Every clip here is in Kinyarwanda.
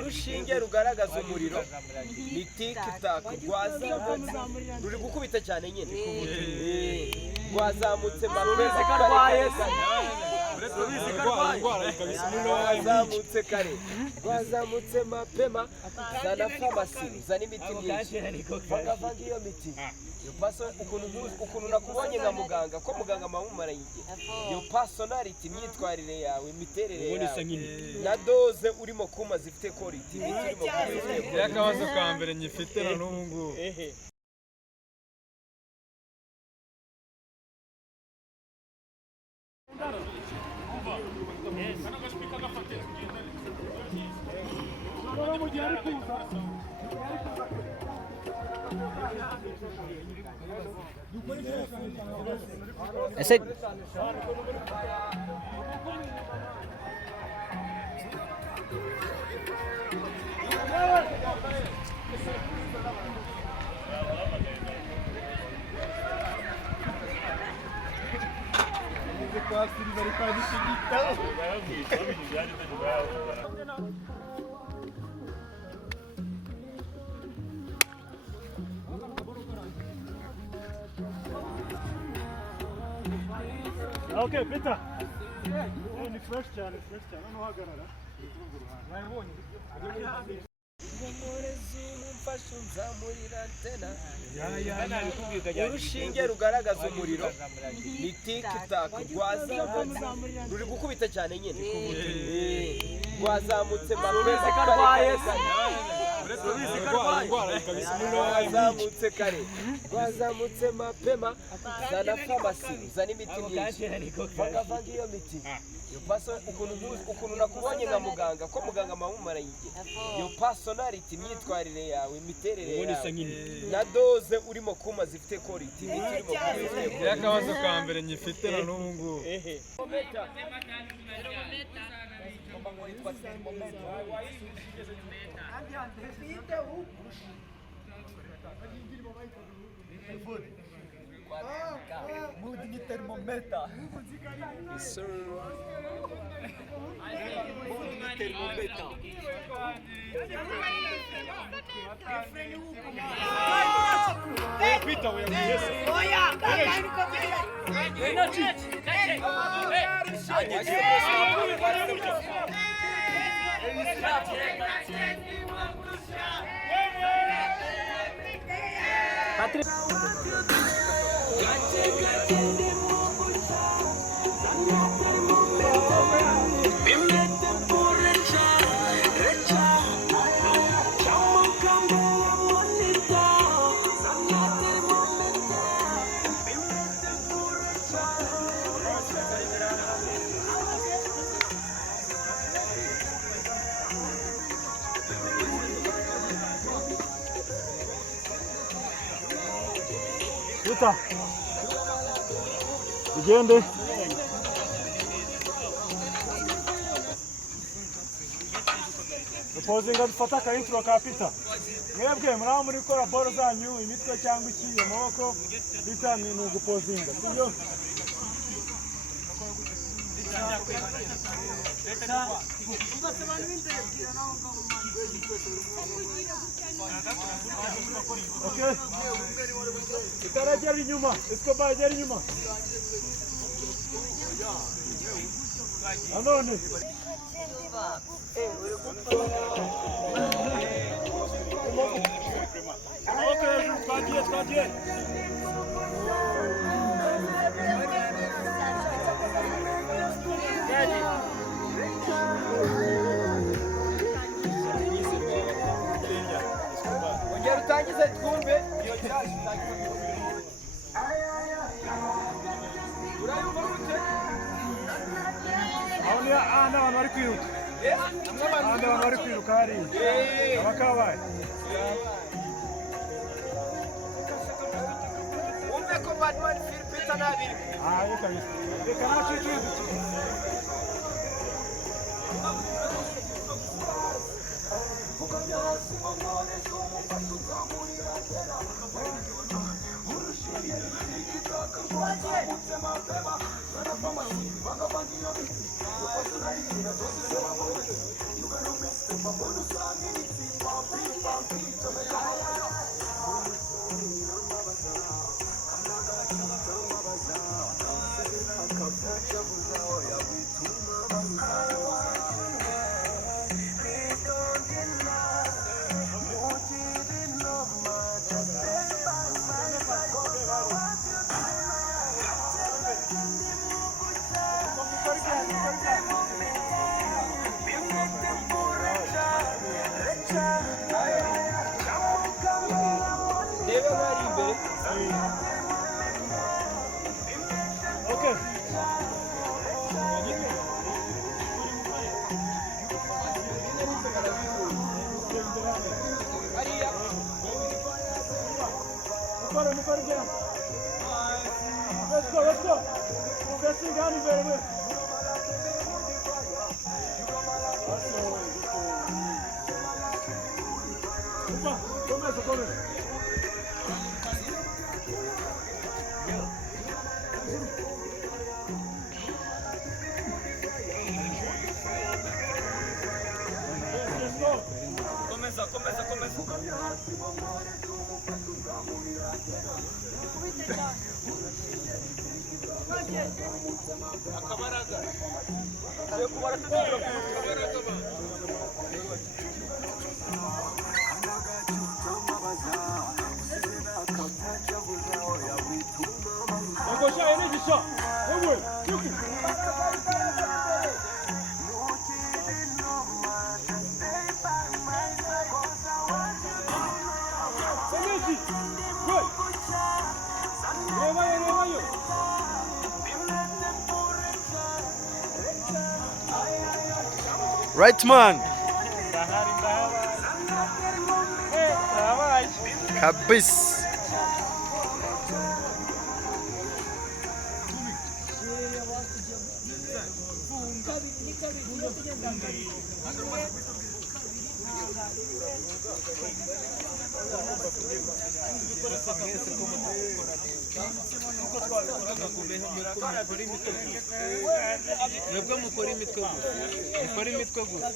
urushinge rugaragaza umuriro ni tiktak ruri gukubita cyane nyine rwazamutse rwazamutse mapema zana farumasi zana imiti myinshi vanga iyo miti ukuntu nakubonye nka muganga ko muganga amamumara yigira iyo personality imyitwarire yawe imiterere yawe na doze urimo kuma zifite quality akabazo ka mbere nyifite na n'ubu ngubu Ese Okay, Peter. Ni fresh cyane, no hagarara. urushinge rugaragaza umuriro ni tiktak ruri gukubita cyane nyine rwazamutse rwazamutse mapema zana farumasi zana imiti myinshi vanga iyo miti ukuntu nakubonye nka muganga ko muganga amamumara yigira iyo personality imyitwarire yawe imiterere yawe na doze urimo kuma zifite quality akabazo ka mbere nyifite na n'ubu ngubu Mudi terimomita. Isso. Mudi terimomita. Pita, we are Puta. Ugende. Pozinga dufata ka intro ka Peter. Mwebwe muraho muri kora ball zanyu imitwe cyangwa iki amaboko Peter ni ugupozinga. Sibyo? Okay. Ikarajari nyuma, Escobar jari nyuma. Anone. Okay, twagiye. Ongera utangize twumve iyo cyaje urayumva gute Abantu bari kwiruka. Abantu bari kwiruka hari. Abakabaye. Umve ko Batman Philpeter nabiri. Reka nacu. Reba nk'ari imbere. Okay. Hariya. Mukore again. Let's go. Pressing down very Come. Começa. Akabaraga. Ayo kubara tugira akabaraga ba. Agosha energy shot. Ewe. Right man. Kabis. Mwebwe mukora imitwe gusa. Mukora imitwe gusa.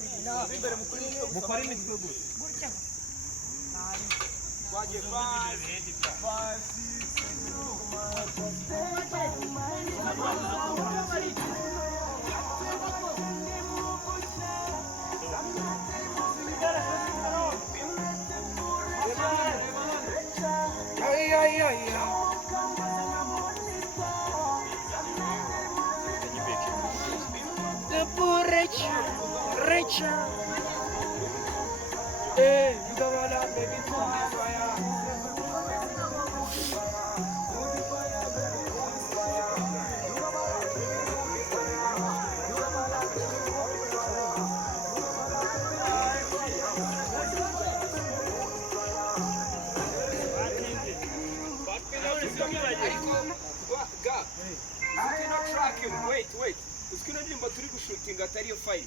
Wait. Usikuna nimba turi gushutinga atari yo file.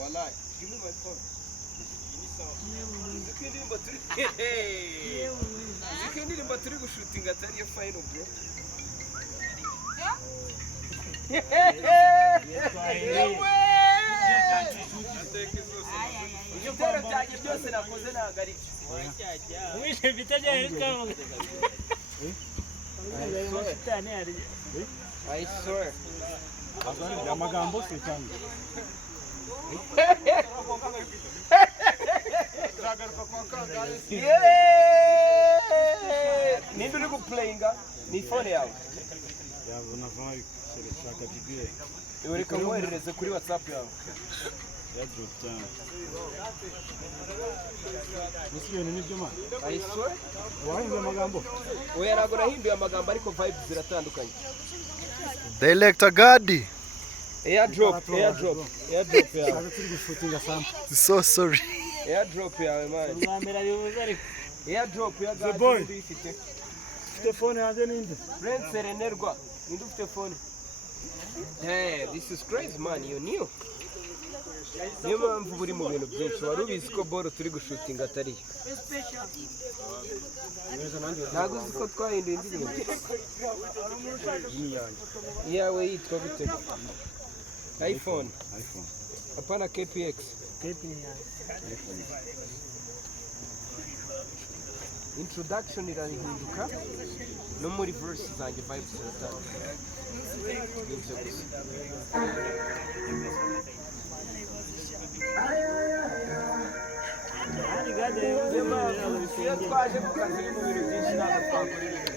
Wallahi, give me my phone. Usikuna nimba turi gushutinga atari yo file bro. Igitero cyanjye byose nakoze nagari. Wishe bitaje hitwa. I swear. Amagambo se cyane. Ninde uri guplayinga? Ni phone yawe. Yabona vayi shaka video. Reka mwoherereze kuri WhatsApp yawe. Ya drop cyane. Musibene nibyo ma. I swear. Wahinze amagambo. Oya ntabwo nahinduye amagambo ariko vibes ziratandukanye. Director Gadi. Airdrop yawe. Turi gushootinga sana. So sorry. Airdrop yawe man. Uzamera bivuze ariko. Airdrop ya The boy. Gadi ifite. Telefone yanjye ninde? Brent Serenerwa. Ninde ufite phone? Hey, this is crazy man, you knew. niyo mpamvu buri mu bintu byinshi wari ubizi ko boro turi gushutinga atari ntabwo uzi ko twahinduye indirimbo iyawe yitwa gute iphone apana kpx introduction irahinduka no muri verse zanjye vibes ziratandukanye nibyo gusa iyo twaje mu kazi mu bintu byinshi ntabwo twakora ibintu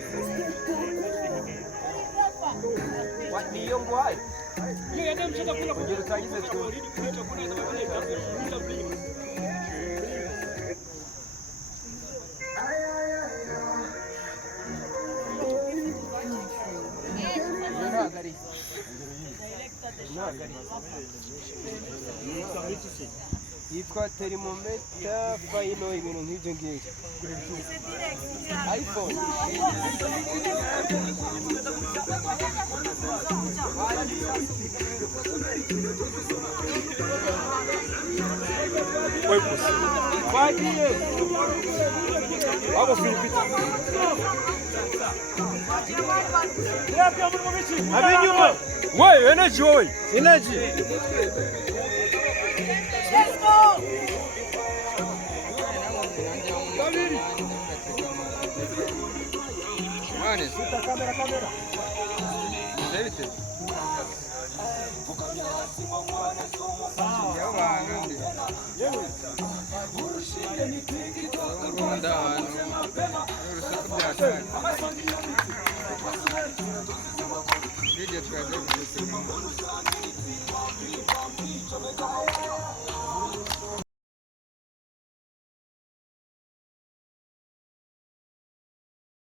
niyo ngwaye ongera utangize twumve yitwa terimomita fayino ibintu nk'ibyo ngibyo iphone twagiye waba Philpeter ab'inyuma wowe energy wowe energy Mane, kamera David. Video